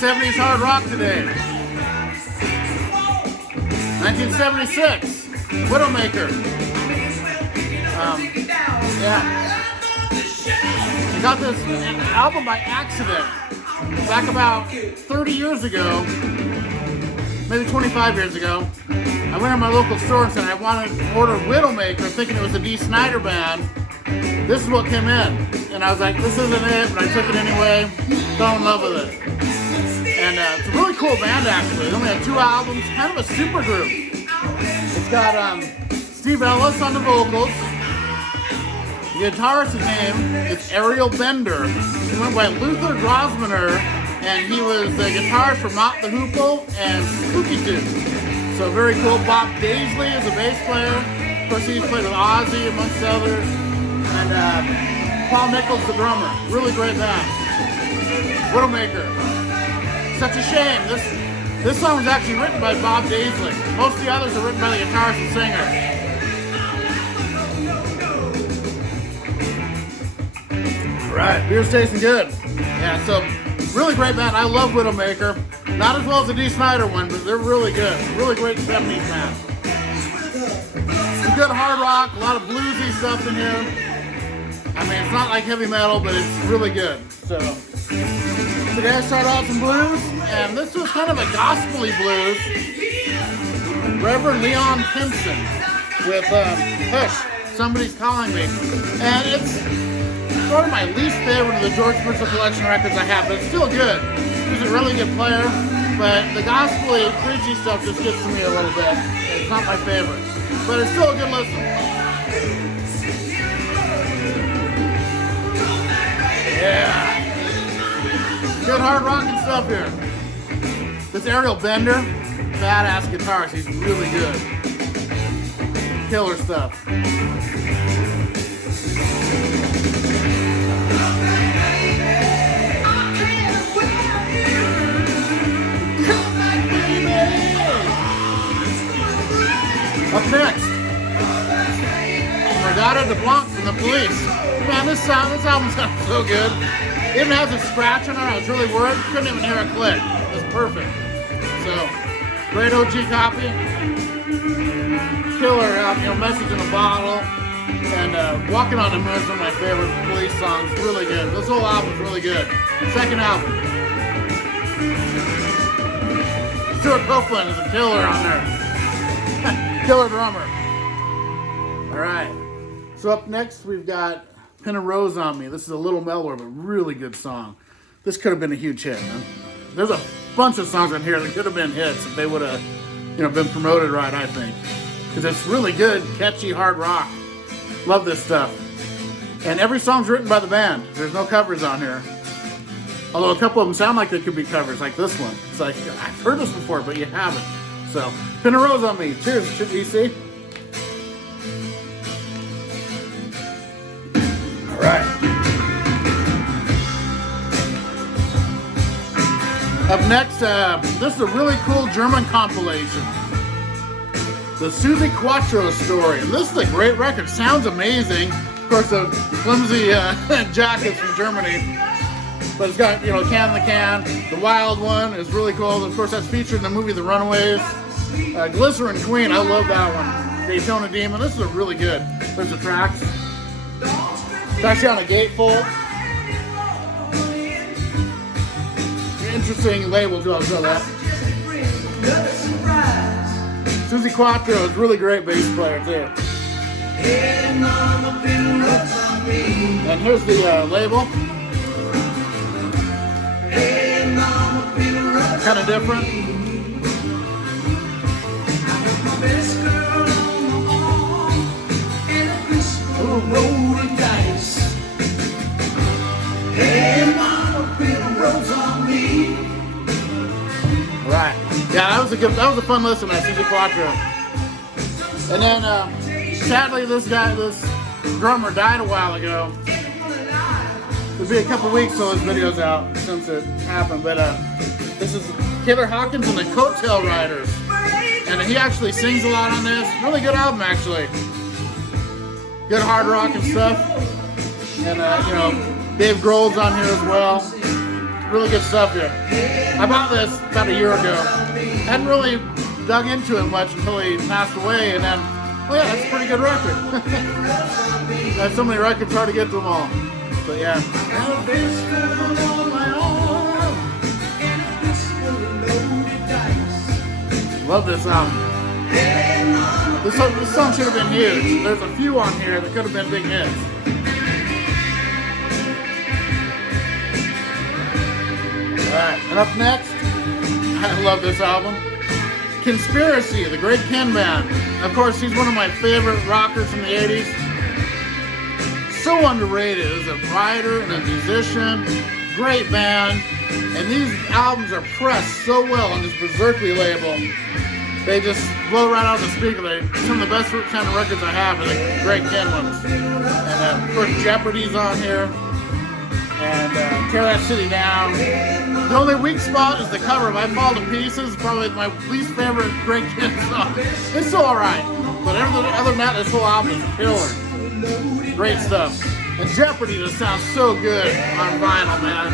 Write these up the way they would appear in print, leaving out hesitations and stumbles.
70s hard rock today. 1976, Widowmaker. Yeah. I got this album by accident back about 30 years ago, maybe 25 years ago. I went to my local store and said I wanted to order Widowmaker, thinking it was a Dee Snider band. This is what came in. And I was like, this isn't it, but I took it anyway. Fell in love with it. And it's a really cool band, actually. They only had 2 albums, kind of a super group. It's got Steve Ellis on the vocals. The guitarist's name is Ariel Bender. He went by Luther Grosvenor, and he was the guitarist for Mott the Hoople and Spooky Tooth. So very cool. Bob Daisley is a bass player. Of course, he's played with Ozzy, amongst others. And Paul Nichols, the drummer. Really great band. Widowmaker. Such a shame. This song was actually written by Bob Daisley. Most of the others are written by the guitarist and singer. All right, beer's tasting good. Yeah, so really great band. I love Widowmaker. Not as well as the Dee Snider one, but they're really good. Really great 70s band. Some good hard rock, a lot of bluesy stuff in here. I mean, it's not like heavy metal, but it's really good. So today I started out some blues, and this was kind of a gospel-y blues. Reverend Leon Pinson with Hush, Somebody's Calling Me. And it's sort of my least favorite of the George Mitchell collection records I have, but it's still good. He's a really good player, but the gospel-y, preachy stuff just gets to me a little bit. It's not my favorite, but it's still a good listen. Yeah. Good hard rocking stuff here. This Ariel Bender, badass guitarist. He's really good. Killer stuff. Up next, Regatta de Blanc from the Police. Man, this album sounds so good. It even has a scratch on it. I was really worried. Couldn't even hear a click. It was perfect. So, great OG copy. Killer album, Message in a Bottle. And Walking on the Moon is one of my favorite Police songs. Really good. This whole album is really good. Second album. Stuart Copeland is a killer on there. Killer drummer. Alright. So up next we've got Pin a Rose on Me. This is a little mellower, but really good song. This could have been a huge hit, man. There's a bunch of songs on here that could have been hits if they would have, been promoted right, I think. Because it's really good, catchy, hard rock. Love this stuff. And every song's written by the band. There's no covers on here. Although a couple of them sound like they could be covers, like this one. It's like, I've heard this before, but you haven't. So, Pin a Rose on Me. Cheers, EC. Alright. Up next, this is a really cool German compilation. The Susie Quattro Story. And this is a great record. Sounds amazing. Of course, the flimsy jackets from Germany. But it's got, Can in the Can. The Wild One is really cool. Of course, that's featured in the movie The Runaways. Glycerin Queen, I love that one. Daytona Demon, this is a really good. There's the tracks. It's actually on a gatefold. Interesting label too, I'll show that. Susie Quattro is a really great bass player too. And here's the label. Kind of different. Rolling dice. Hey, mama, put a rose on me. Right. Yeah, that was a fun listen. That Susie Quattro. And then, sadly, this drummer died a while ago. It'll be a couple weeks till this video's out since it happened. But this is Taylor Hawkins and the Coattail Riders, and he actually sings a lot on this. Really good album, actually. Good hard rock and stuff. And, Dave Grohl's on here as well. Really good stuff here. I bought this about a year ago. Hadn't really dug into it much until he passed away, and then, oh yeah, that's a pretty good record. I have so many records, hard to get to them all. But yeah. Love this album. This song should have been huge. There's a few on here that could have been big hits. Alright, and up next, I love this album. Conspiracy, the Great Ken Band. Of course, he's one of my favorite rockers from the 80s. So underrated as a writer and a musician. Great band. And these albums are pressed so well on this Berserkly label. They just blow right out of the speaker. They're some of the best kind of records I have are the Great Ken ones. And of course, Jeopardy's on here. And Tear That City Down. The only weak spot is the cover of I Fall to Pieces. Probably my least favorite Great Ken song. It's still alright. But other than that, this whole album is killer. Great stuff. And Jeopardy just sounds so good on vinyl, man.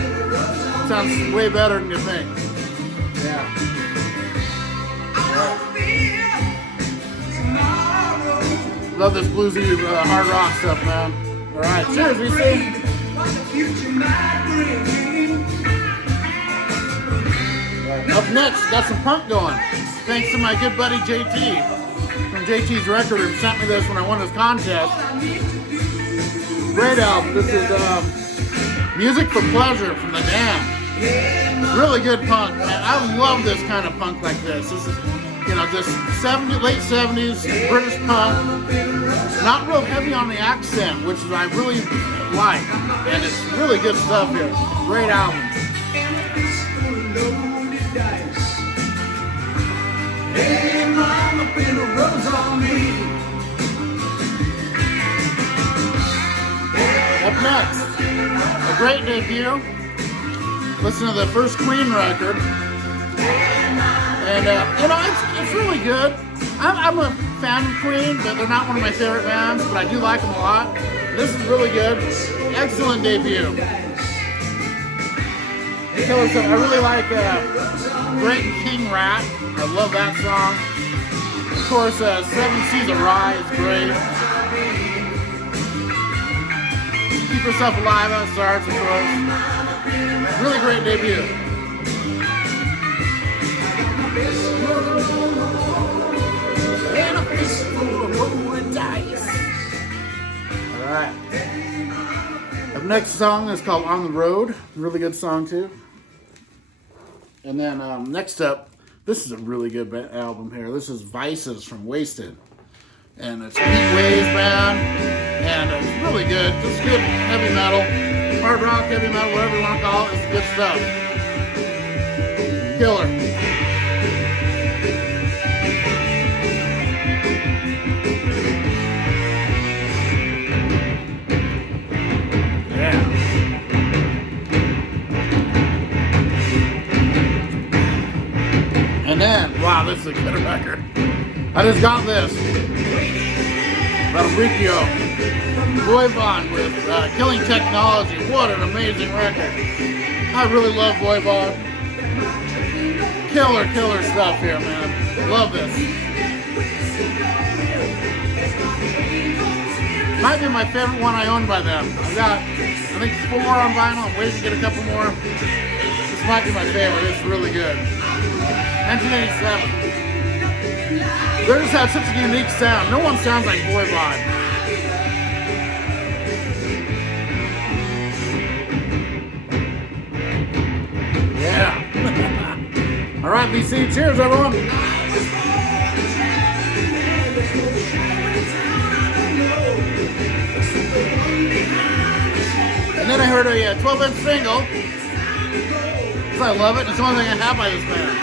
It sounds way better than you think. Yeah. Love this bluesy hard rock stuff, man. Alright, cheers, VC. Up next, got some punk going. Thanks to my good buddy JT from JT's Record Room. Sent me this when I won this contest. Great album. This is Music for Pleasure from The Damned. Really good punk, man. I love this kind of punk like this. This is, just late 70s British punk. Not real heavy on the accent, which I really like. And it's really good stuff here. Great album. Up next, a great debut. Listen to the first Queen record. And, it's really good. I'm a fan of Queen, but they're not one of my favorite bands, but I do like them a lot. This is really good. Excellent debut. Killer stuff. I really like Great King Rat. I love that song. Of course, Seven Seas of Rye is great. Keep Yourself Alive on starts, of course. Really great debut. And a fistful of rolling dice. Alright. The next song is called On the Road. Really good song, too. And then next up, this is a really good album here. This is Vices from Wasted. And it's Pete Waves band. And it's really good. Just good heavy metal. Hard rock, heavy metal, whatever you want to call it. It's good stuff. Killer. And then, wow, this is a good record. I just got this about a week ago. Voivod with Killing Technology. What an amazing record. I really love Voivod. Killer stuff here, man. Love this. Might be my favorite one I own by them. I've got, I think, 4 on vinyl. I'm waiting to get a couple more. This might be my favorite. It's really good. 1987. They just have such a unique sound. No one sounds like Voivod. Yeah. All right, VC. Cheers, everyone. And then I heard a 12-inch single. I love it. It's the only thing I have by this band.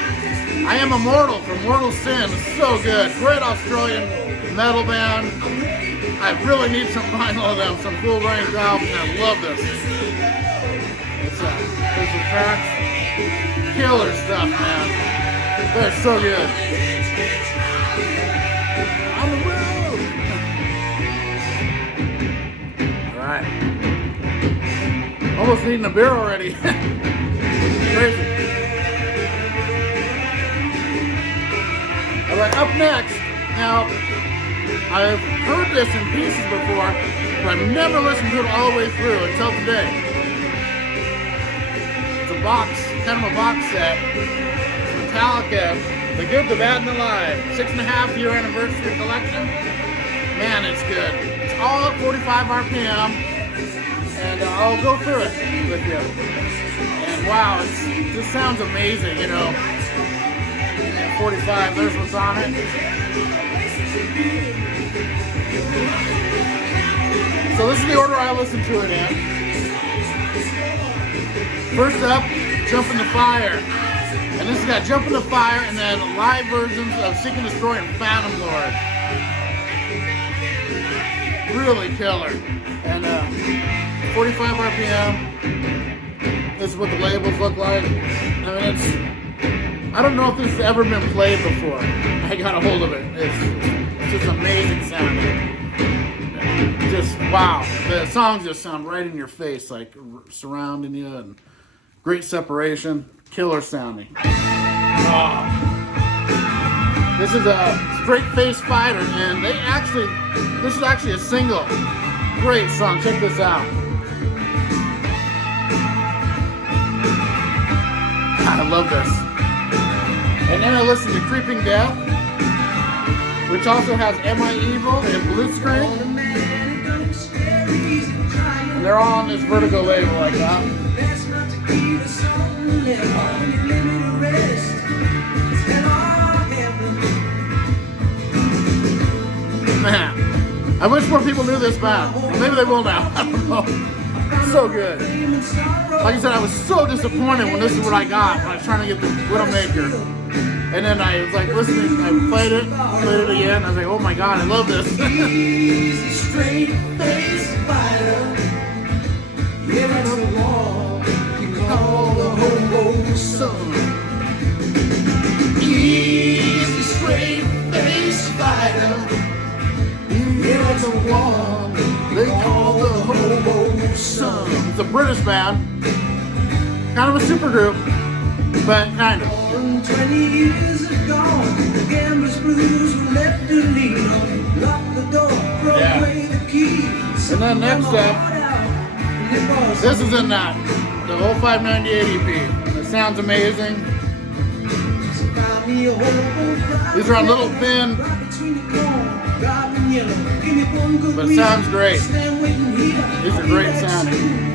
I Am Immortal from Mortal Sin. It's so good. Great Australian metal band. I really need some vinyl of them, some full range albums. I love this. There's some tracks. Killer stuff, man. They're so good. On the road. All right. Almost needing a beer already. Crazy. All right, up next. Now, I've heard this in pieces before, but I've never listened to it all the way through until today. It's a box, kind of a box set. It's Metallica, The Good, the Bad, and the Live. 6.5 year anniversary collection. Man, it's good. It's all at 45 RPM, and I'll go through it with you. And wow, this sounds amazing, you know. At 45, there's what's on it. So this is the order I listen to it in. First up, Jump in the Fire. And this has got Jump in the Fire and then live versions of Seek and Destroy and Phantom Lord. Really killer. And 45 RPM. This is what the labels look like. I mean, I don't know if this has ever been played before. I got a hold of it. It's just amazing sounding. Just wow. The songs just sound right in your face, like surrounding you, and great separation. Killer sounding. Oh. This is a Straight Face Fighter, and this is actually a single. Great song. Check this out. I love this. And then I listen to Creeping Death, which also has Am I Evil and Blitzkrieg. And they're all on this Vertigo label like that. Man, I wish more people knew this band. Well, maybe they will now. I don't know. It's so good. Like I said, I was so disappointed when this is what I got when I was trying to get the Widowmaker. And then I was like listening, I played it again. I was like, oh my god, I love this. Straight face fighter. Yeah, that's the wall. You call the hobo son. Easy straight face fighter. Yeah, that's the wall. They call the hobo son. It's a British band. Kind of a supergroup, but kind of. 20 years ago, the gambler's blues were left to lead. Lock the door, throw away the keys. And then next up, this is in that, the whole 598 EP. It sounds amazing. These are on little thin, but it sounds great. These are great sounding.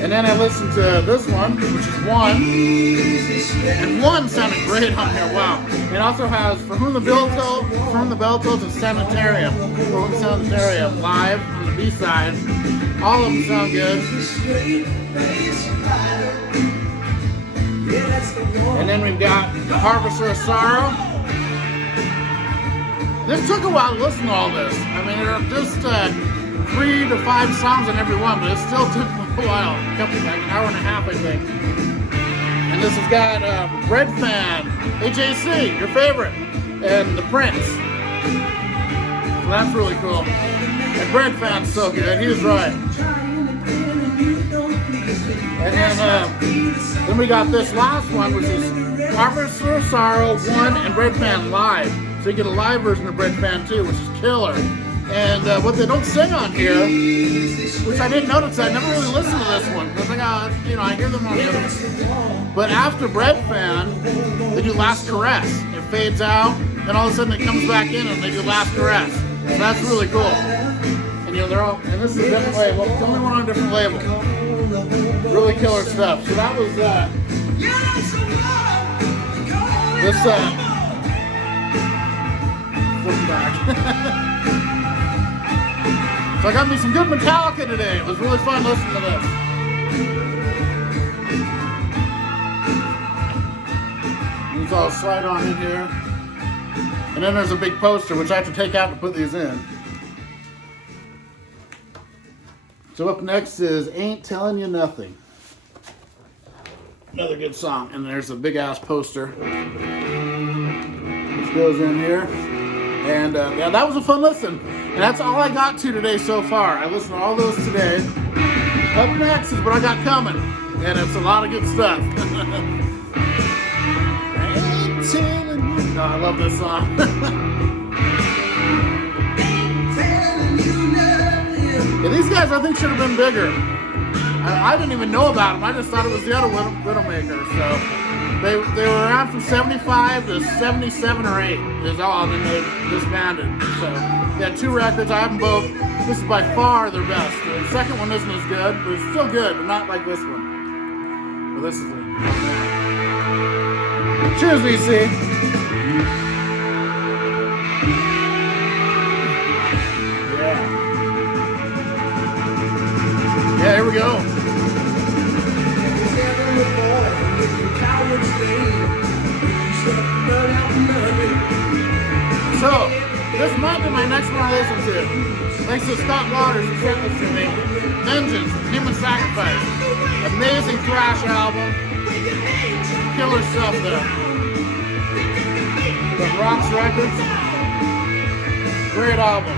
And then I listened to this one, which is One. And One sounded great on here, wow. It also has For Whom the Bell Tolls and Sanitarium. For Whom Sanitarium live on the B-side. All of them sound good. And then we've got The Harvester of Sorrow. This took a while to listen to all this. I mean, there are just 3 to 5 songs on every one, but it still took a while. Like an hour and a half, I think. And this has got Red Fan, HAC, your favorite, and The Prince. So that's really cool. And Red Fan's so good, he was right. And then we got this last one, which is Harvester of Sorrow, One, and Red Fan live. So you get a live version of Red Fan too, which is killer. And what they don't sing on here, which I didn't notice, I never really listened to this one. Because I hear them on the other one. But after Bread Fan, they do Last Caress. It fades out, then all of a sudden it comes back in and they do Last Caress. So that's really cool. And they're all, and this is a different label. It's the only one on a different label. Really killer stuff. So that was this flip back. So I got me some good Metallica today. It was really fun listening to this. These all slide on in here. And then there's a big poster, which I have to take out to put these in. So up next is Ain't Telling You Nothing. Another good song. And there's a big ass poster, which goes in here. And yeah, that was a fun listen. And that's all I got to today so far. I listened to all those today. Up next is what I got coming, and it's a lot of good stuff. Ain't telling you. No, I love this song. Yeah, these guys I think should have been bigger. I didn't even know about them. I just thought it was the other Widowmaker. So they were around from 75 to 77 or 8 is all, and then they disbanded. So they had 2 records. I have them both. This is by far their best. The second one isn't as good, but it's still good, but not like this one. Well, this is it. Cheers, VC. Yeah, here we go. So, this might be my next one I listen to. Thanks to Scott Waters who sent this to me. Vengeance, Human Sacrifice. Amazing thrash album. Killer stuff there. The Rocks Records. Great album.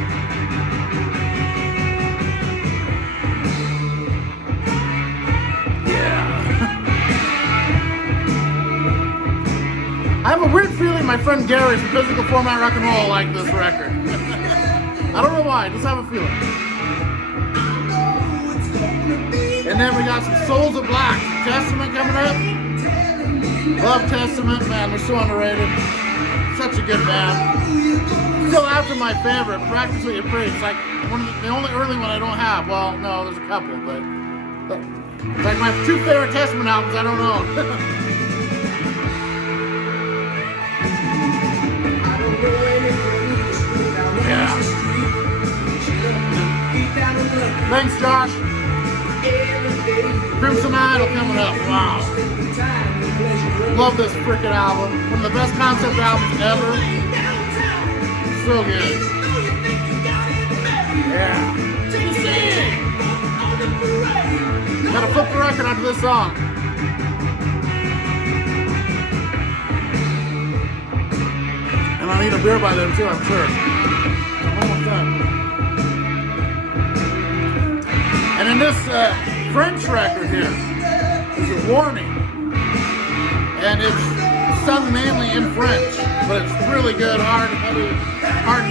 I have a weird feeling my friend Gary from Physical Format Rock and Roll liked this record. I don't know why, I just have a feeling. And then we got some Souls of Black, Testament coming up. Love Testament, man, they're so underrated. Such a good band. Still after my favorite, Practically a Priest. It's like the only early one I don't have. Well, no, there's a couple, but it's like my 2 favorite Testament albums I don't own. Yeah. Thanks, Josh. Crimson Idol coming up. Wow. Love this frickin' album. One of the best concept albums ever. So good. Yeah. Gotta flip the record onto this song. And I need a beer by then too, I'm sure. I'm almost done. And in this French record here, there's a warning. And it's sung mainly in French, but it's really good, hard and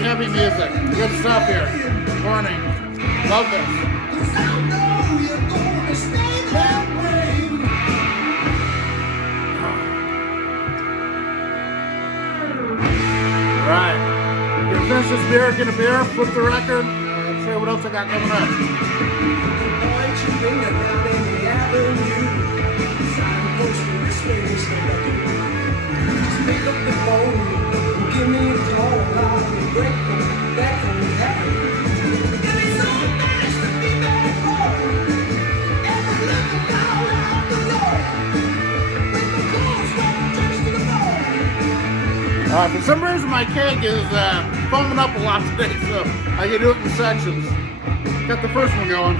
heavy music. Good stuff here. Warning. Love this. Right. Gonna finish this beer, get a beer, flip the record, and show you what else I got coming up. Pick up the phone, give me a call, I'll be grateful, back when we happen. It is so nice to be back home, and we're living out the Lord, with the clothes touched to the bone. For some reason my cake is foaming up a lot today, so I can do it in sections. Got the first one going.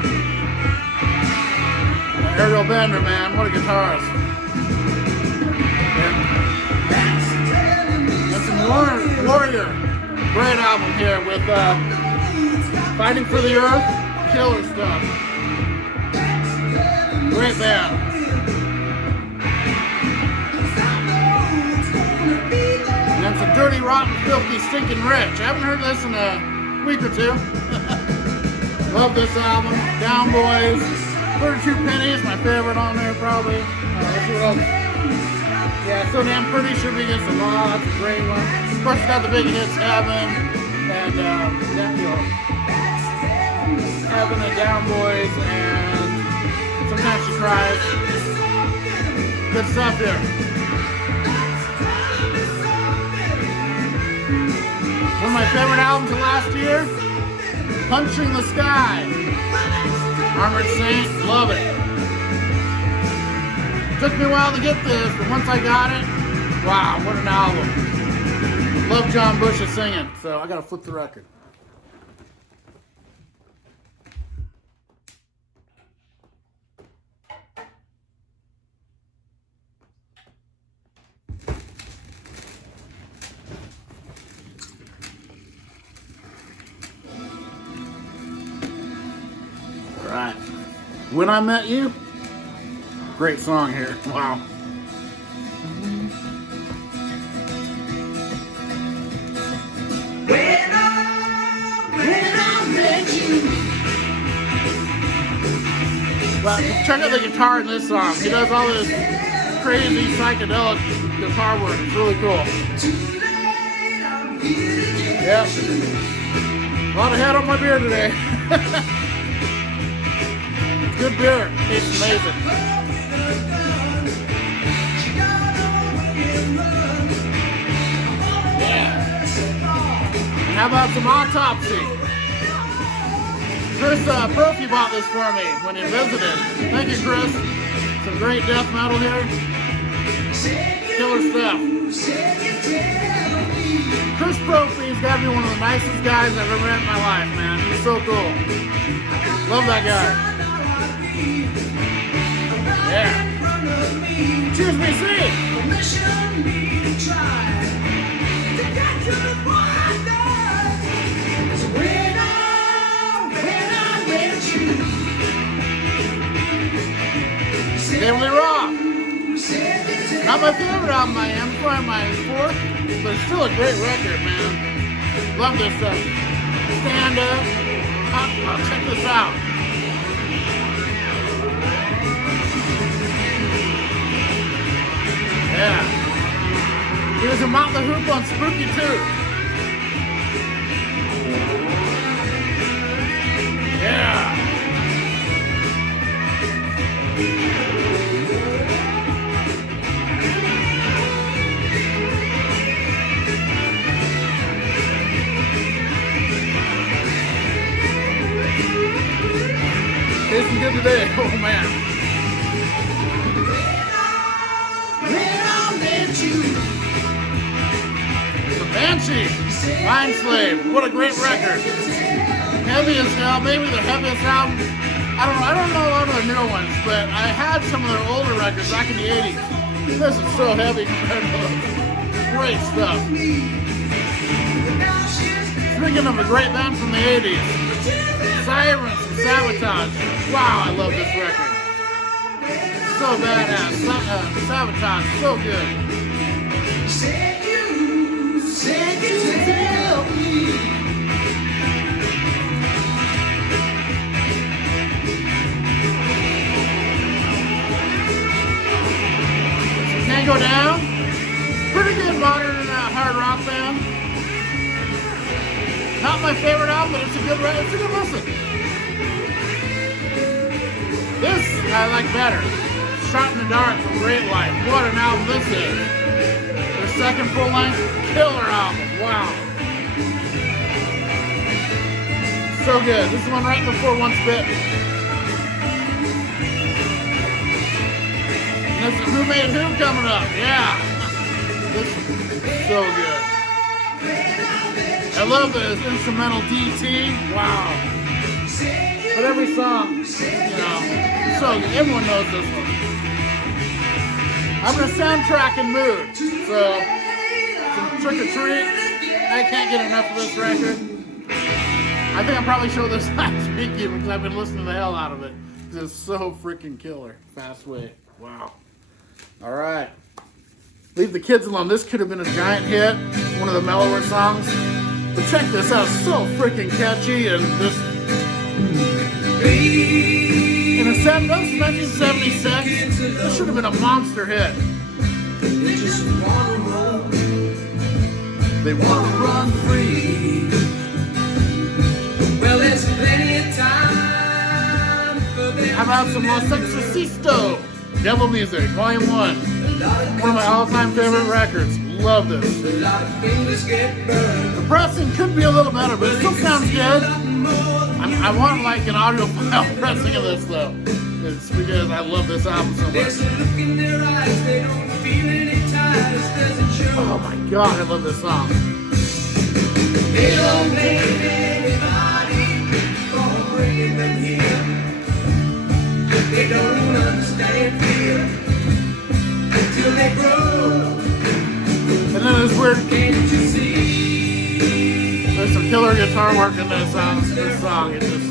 Ariel Bender, man, what a guitarist. And some Warrior. Great album here with Fighting for the Earth, killer stuff. Great band. And then some Dirty, Rotten, Filthy, Stinking Rich. I haven't heard this in a week or 2. Love this album. Down Boys. 32 Pennies, my favorite on there probably. Let's see what else. Yeah, So Damn Pretty should be against the law. That's a great one. Of course, it's got the big hits, Heaven and Heaven and Down Boys and Sometimes She Cries. Good stuff here. One of my favorite albums of last year, Punching the Sky. Armored Saint, love it. Took me a while to get this, but once I got it, wow, what an album. Love John Bush's singing, so I gotta flip the record. All right. When I Met You. Great song here. Wow. When I met you. Well, check out the guitar in this song. He does all this crazy psychedelic guitar work. It's really cool. Yep. A lot of head on my beer today. Good beer. Tastes amazing. Yeah. And how about some autopsy? Chris Brophy bought this for me when he visited. Thank you, Chris. Some great death metal here. Killer stuff. Chris Brophy's got to be one of the nicest guys I've ever met in my life, man. He's so cool. Love that guy. Yeah. Choose me, see. Family Rock. Not my favorite album I am, probably my fourth, but it's still a great record, man. Love this stuff. Stand Up. Check this out. Yeah. Here's a Mount the Hoop on Spooky Tooth. Yeah. Tasting good today. Oh man. The Banshee, Mind Slave. What a great record. Heaviest album, maybe the heaviest album. I don't know a lot of the newer ones, but I had some of their older records back in the 80s. This is so heavy compared to those. Great stuff. Speaking of a great band from the 80s, Sirens and Sabotage. Wow, I love this record. So badass. Sabotage, so good. Said you help me. Can't Go Down. Pretty good modern hard rock band. Not my favorite album, but it's a good listen. This I like better. Shot in the Dark from Great Life. What an album this is. Their second full-length killer album. Wow. So good. This is one right before Once Bitten. And this is Who Made Who coming up. Yeah. This is so good. I love this instrumental DT. Wow. But every song, so good. Everyone knows this one. I'm in a soundtracking mood. So, some Trick or Treat. I can't get enough of this record. I think I probably showed this last week even because I've been listening to the hell out of it. Because it's so freaking killer. Fast Way. Wow. All right. Leave the Kids Alone. This could have been a giant hit. One of the mellower songs. But check this out. So freaking catchy and just... In a 1976, this should have been a monster hit. They just wanna roam. They want to run free. Well, there's plenty of time for them. How about some Los Exorcisto? Devil Music, Volume 1. One of my all-time favorite records. Love this. A lot of fingers get burned. The pressing could be a little better, but it still sounds good. I want like an audiophile pressing of this though. It's because I love this album so much. There's a look in their eyes, they don't feel any ties, does it show? Oh my god, I love this song. They don't blame anybody for bringing them here. They don't understand fear until they grow. And then this weird, Can't you see? there's some killer guitar work in this song. It just,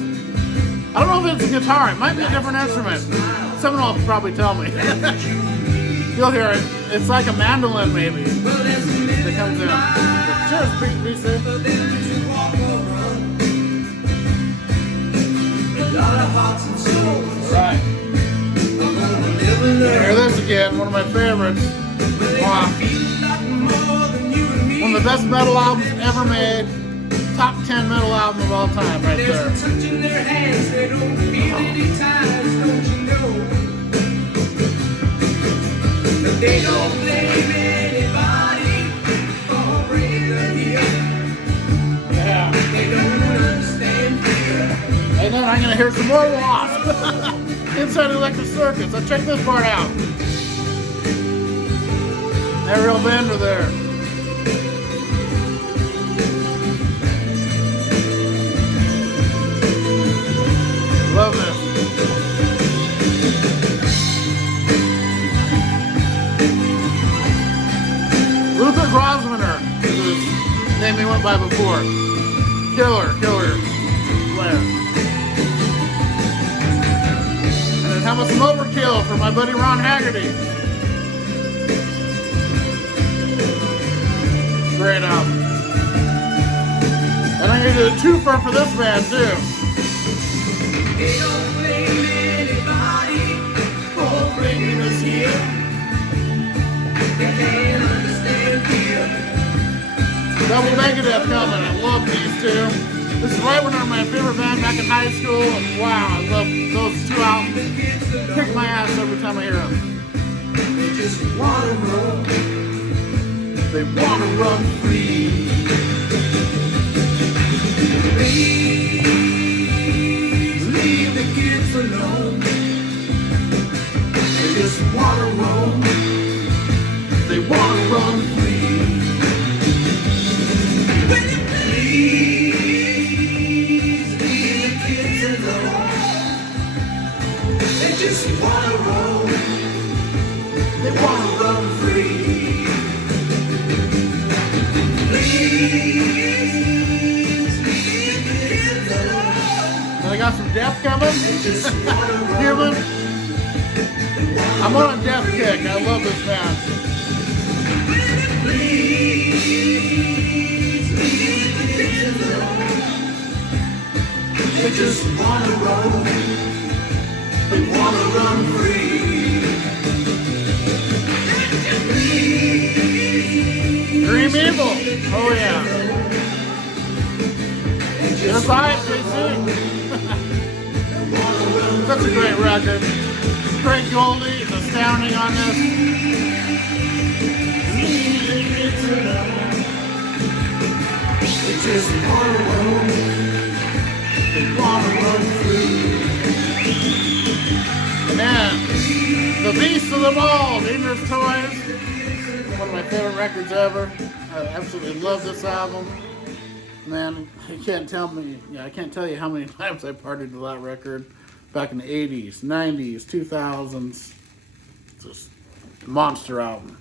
I I don't know if it's a guitar. It might be a different instrument. Someone will probably tell me. You'll hear it. It's like a mandolin, maybe. That comes in. Cheers, BC. Right. Hear this again. One of my favorites. Wow. One of the best metal albums ever made. Top 10 metal album of all time, right there. They don't blame anybody for breathing here. Yeah. They don't understand fear. And then I'm gonna hear some more Wasp inside Electric Circus. So check this part out. Aerial Bender there. Love this. Luther Grosvenor is his name he went by before. Killer player. And then how about some Overkill for my buddy Ron Haggerty. Great album. And I'm gonna do a twofer for this band too. They don't blame anybody for bringing us here. They can't understand fear. Double Megadeth coming. I love these two. This is right when they were my favorite band back in high school. And wow, I love those two albums. Kick my ass every time I hear them. They just wanna roam. They want to run free. Please leave the kids alone. They just wanna roam. They want to run free. Please leave the kids alone. They just wanna roam. They wanna run free. Please leave the kids alone. And I got some Death coming. They just wanna roam. Human. I'm on a Death kick. I love this band. Please leave the kids alone. They just wanna roam. They wanna run free. Dream Evil. Oh yeah. Yes, I JC. Such a great record. Craig Goldie is astounding on this. They just wanna roam. They wanna run free. Man, the Beast of them all, Dangerous Toys. One of my favorite records ever. I absolutely love this album. Man, you can't tell me, I can't tell you how many times I partied to that record back in the 80s, 90s, 2000s. Just a monster album.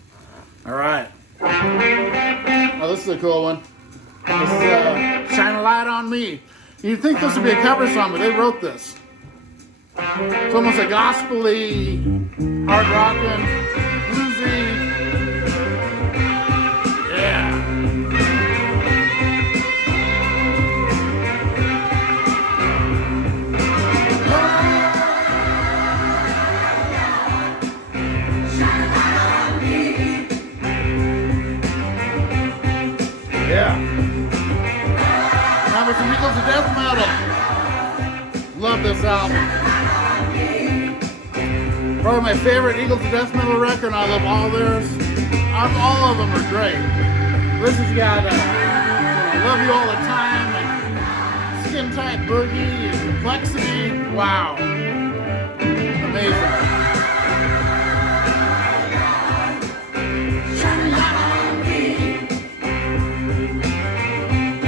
All right. Oh, this is a cool one. This is Shine a Light on Me. You'd think this would be a cover song, but they wrote this. It's almost a gospel-y, hard rockin', bluesy. Yeah. Yeah. Now with some Eagles of Death Metal. Love this album. Probably my favorite Eagles of Death Metal record. I love all theirs. All of them are great. This has got I Love You All the Time and Skin Tight Boogie and Complexity. Wow. Amazing.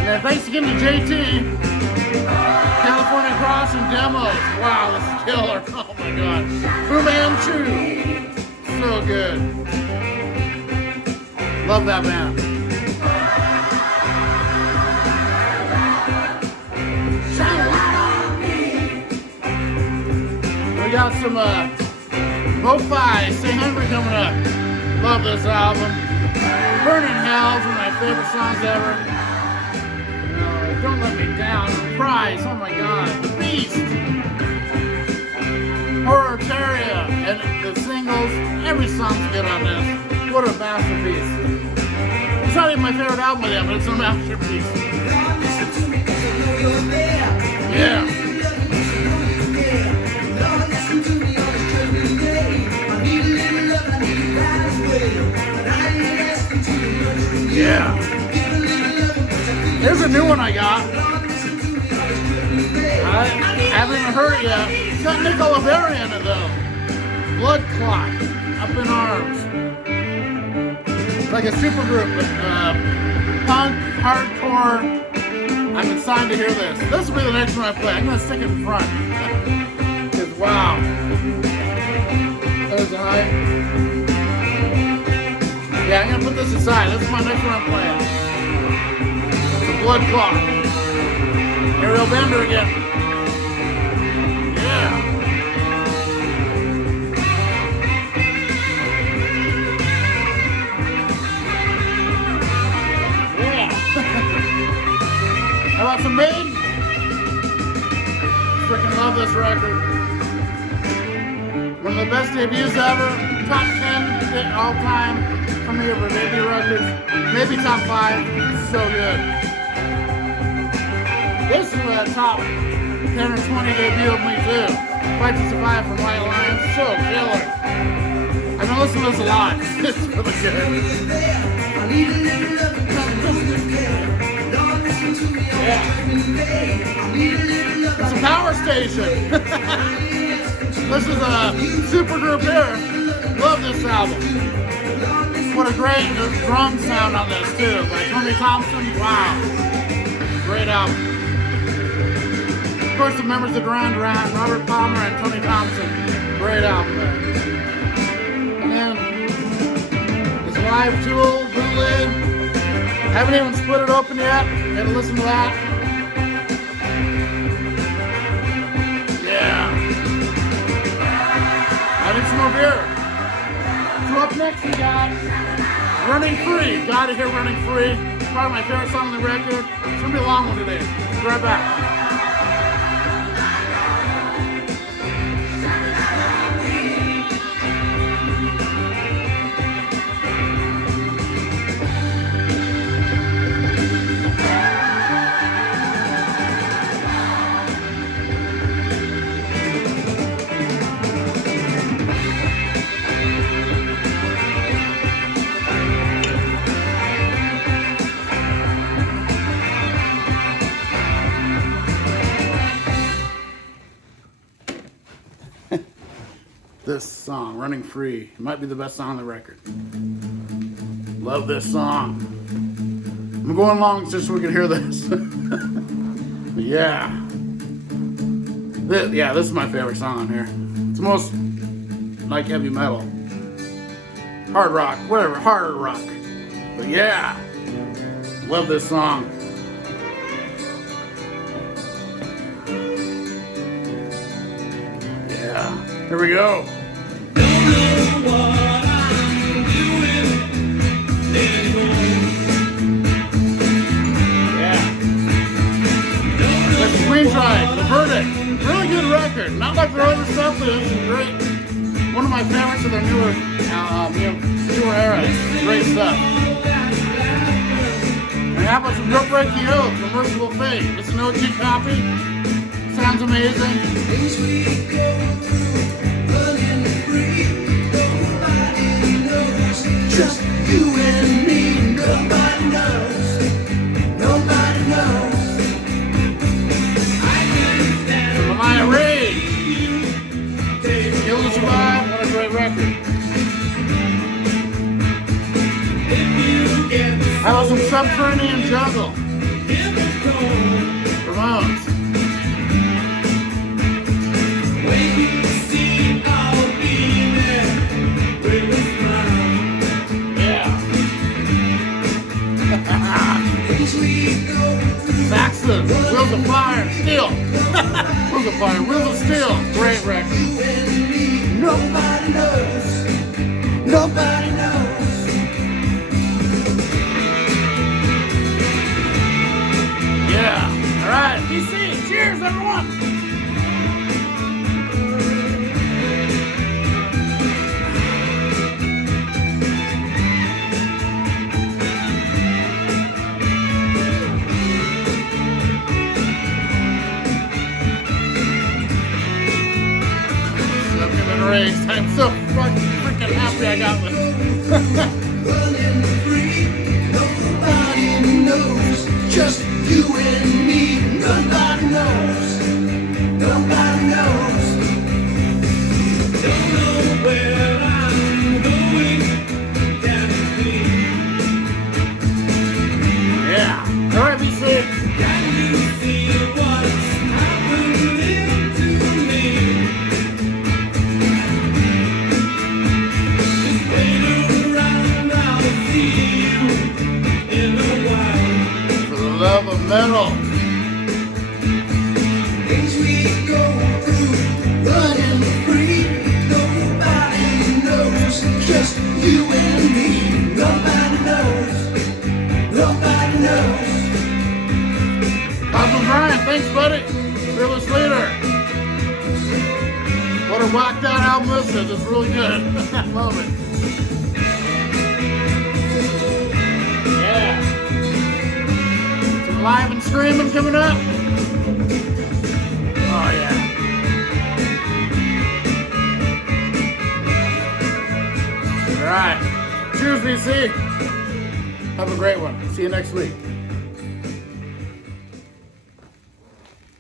And thanks again to JT. California Crossing Demos. Wow, this is killer. Oh my god. Fu Manchu. So good. Love that band. We got some Mo-Fi, Stay Hungry coming up. Love this album. Burning Hell is one of my favorite songs ever. Don't Let Me Down. Prize, oh my god. The Beast. Horror-Teria. And the singles, every song's good on this. What a masterpiece. It's not even my favorite album of them, but it's a masterpiece. Yeah. Yeah. Here's a new one I got. I haven't even heard it yet. It's got Nick Oliveri in it though. Blood Clot. Up in Arms. Like a supergroup, but punk, hardcore. I'm excited to hear this. This will be the next one I play. I'm gonna stick it in front. Because wow. There's a high. Yeah, I'm gonna put this aside. This is my next one I'm playing. It's a Blood Clot. Ariel Bender again. Yeah. Yeah. How about some Maiden? Freaking love this record. One of the best debuts ever. Top 10 all time. For me over debut records. Maybe top 5. It's so good. This is a top 10 or 20 debut of me too. Fight to Survive from White Lion. So killer. I've been listening to this a lot. It's really good. Yeah. It's a power station. This is a supergroup here. Love this album. What a great drum sound on this too. By Tony Thompson. Wow. Great album. Of course the members of Duran Duran, Robert Palmer and Tony Thompson. Great album there. And then this Live Tool, bootleg. Haven't even split it open yet. Gotta listen to that. Yeah. I need some more beer. So up next we got Running Free. Gotta hear Running Free. Probably my favorite song on the record. It's gonna be a long one today. Be right back. This song, Running Free, might be the best song on the record. Love this song. I'm going long just so we can hear this. But yeah. This is my favorite song on here. It's the most like heavy metal. Hard rock, whatever, hard rock. But yeah. Love this song. Yeah. Here we go. Queensryche, The Verdict. Really good record. Not like their other stuff, but it's great. One of my favorites of their newer era. Great stuff. And how about some Don't Break the Oath, The Merciful Fate? It's an OG copy. Sounds amazing. Just you and me, nobody knows. Nobody knows. My Rage. Kill to Survive, what a great record. How about some Subterranean Jungle? Ramones. Yeah. Saxon, Wheels of Fire, Steel. Wheels of Fire, Wheels of Steel, great record. Nobody knows. Nobody knows. Yeah. All right. BC. Cheers, everyone. Raised. I'm so freaking happy I got this. Running free, nobody knows, just you and me. Nobody knows, nobody knows. Don't know where I'm going, can it be? Yeah. All right, BC. Can you see what's happening to me? For the love of metal. Things we go through, running free. Nobody knows, just you and me. Nobody knows, nobody knows. Awesome, Brian. Thanks, buddy. Fearless leader. What a whacked out album this is. It's really good. I love it. Yeah. Some live and screaming coming up. Oh, yeah. All right. Cheers, VC. Have a great one. See you next week.